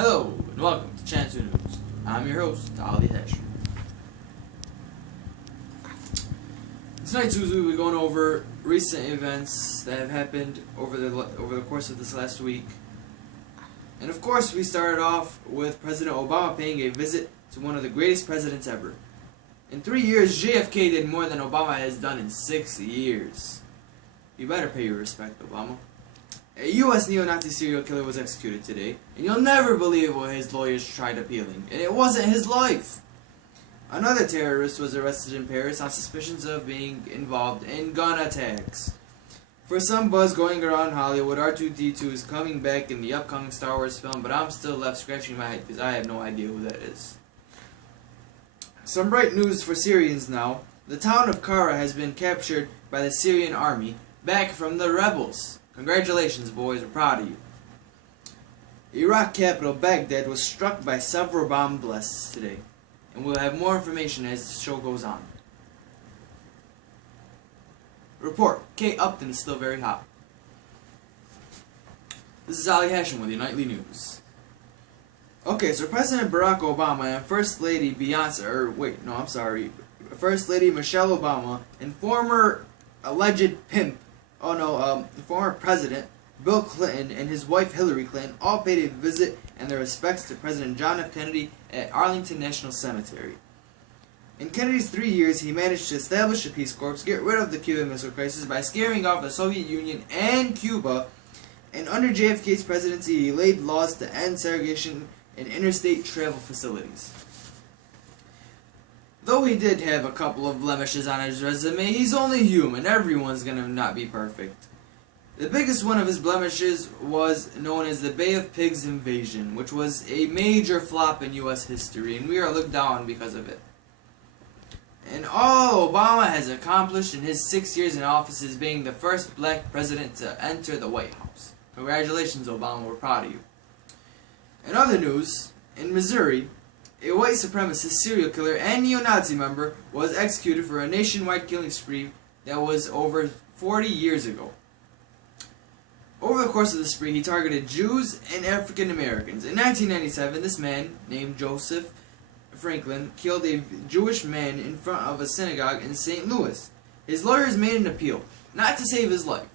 Hello, and welcome to Chance News. I'm your host, Ali Hesher. Tonight's news we'll be going over recent events that have happened over the course of this last week. And of course, we started off with President Obama paying a visit to one of the greatest presidents ever. In 3 years, JFK did more than Obama has done in 6 years. You better pay your respect, Obama. A U.S. neo-Nazi serial killer was executed today, and you'll never believe what his lawyers tried appealing, and it wasn't his life. Another terrorist was arrested in Paris on suspicions of being involved in gun attacks. For some buzz going around Hollywood, R2-D2 is coming back in the upcoming Star Wars film, but I'm still left scratching my head because I have no idea who that is. Some bright news for Syrians now. The town of Kara has been captured by the Syrian army, back from the rebels. Congratulations, boys, we're proud of you. Iraq capital Baghdad was struck by several bomb blasts today, and we'll have more information as the show goes on. Report, Kate Upton is still very hot. This is Ali Hashim with your nightly news. Okay, so President Barack Obama and First Lady First Lady Michelle Obama and former alleged pimp, former President Bill Clinton and his wife Hillary Clinton all paid a visit and their respects to President John F. Kennedy at Arlington National Cemetery. In Kennedy's 3 years, he managed to establish a Peace Corps, get rid of the Cuban Missile Crisis by scaring off the Soviet Union and Cuba, and under JFK's presidency, he laid laws to end segregation in interstate travel facilities. Though he did have a couple of blemishes on his resume, he's only human. Everyone's gonna not be perfect. The biggest one of his blemishes was known as the Bay of Pigs invasion, which was a major flop in U.S. history, and we are looked down because of it. And all Obama has accomplished in his 6 years in office is being the first black president to enter the White House. Congratulations, Obama, we're proud of you. In other news, in Missouri, a white supremacist serial killer and neo-Nazi member was executed for a nationwide killing spree that was over 40 years ago. Over the course of the spree, he targeted Jews and African Americans. In 1997, this man, named Joseph Franklin, killed a Jewish man in front of a synagogue in St. Louis. His lawyers made an appeal, not to save his life.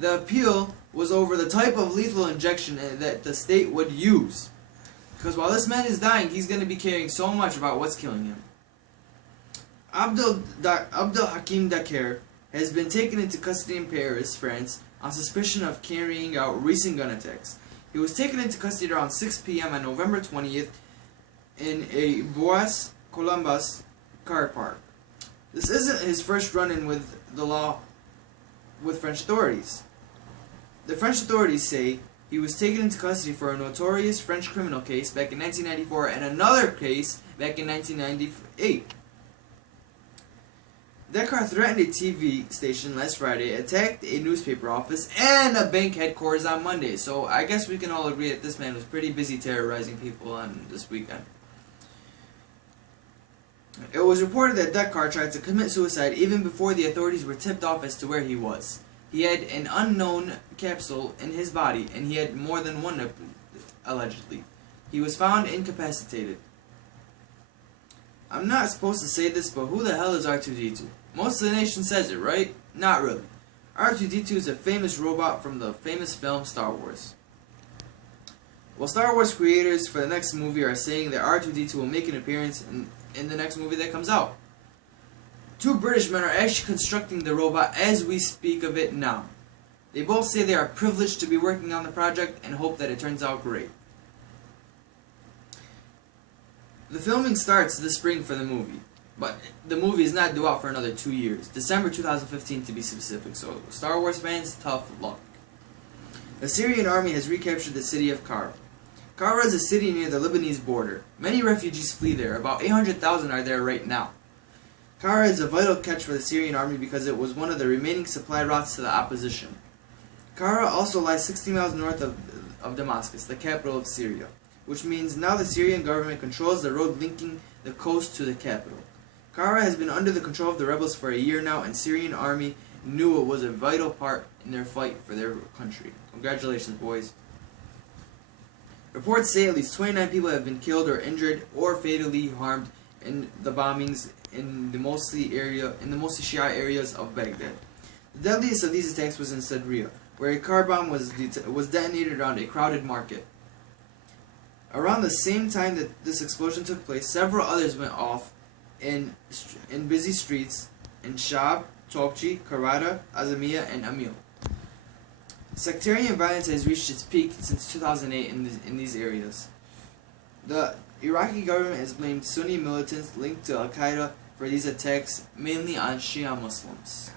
The appeal was over the type of lethal injection that the state would use. Because while this man is dying, he's going to be caring so much about what's killing him. Abdel Hakim Dakar has been taken into custody in Paris, France, on suspicion of carrying out recent gun attacks. He was taken into custody around 6 p.m. on November 20th in a Bois Colombes car park. This isn't his first run-in with the law with French authorities. The French authorities say he was taken into custody for a notorious French criminal case back in 1994 and another case back in 1998. Dakar threatened a TV station last Friday, attacked a newspaper office, and a bank headquarters on Monday. So I guess we can all agree that this man was pretty busy terrorizing people on this weekend. It was reported that Dakar tried to commit suicide even before the authorities were tipped off as to where he was. He had an unknown capsule in his body, and he had more than one, allegedly. He was found incapacitated. I'm not supposed to say this, but who the hell is R2-D2? Most of the nation says it, right? Not really. R2-D2 is a famous robot from the famous film Star Wars. Well, Star Wars creators for the next movie are saying that R2-D2 will make an appearance in the next movie that comes out. 2 British men are actually constructing the robot as we speak of it now. They both say they are privileged to be working on the project and hope that it turns out great. The filming starts this spring for the movie, but the movie is not due out for another 2 years. December 2015 to be specific, so Star Wars fans, tough luck. The Syrian army has recaptured the city of Kara. Kara is a city near the Lebanese border. Many refugees flee there. About 800,000 are there right now. Kara is a vital catch for the Syrian army because it was one of the remaining supply routes to the opposition. Kara also lies 60 miles north of Damascus, the capital of Syria, which means now the Syrian government controls the road linking the coast to the capital. Kara has been under the control of the rebels for a year now, and Syrian army knew it was a vital part in their fight for their country. Congratulations, boys. Reports say at least 29 people have been killed or injured or fatally harmed in the bombings in the mostly Shia areas of Baghdad. The deadliest of these attacks was in Sadria, where a car bomb was detonated around a crowded market. Around the same time that this explosion took place, several others went off in busy streets in Shab, Topchi, Karada, Azamiya, and Amil. Sectarian violence has reached its peak since 2008 in these areas. The Iraqi government has blamed Sunni militants linked to Al-Qaeda for these attacks, mainly on Shia Muslims.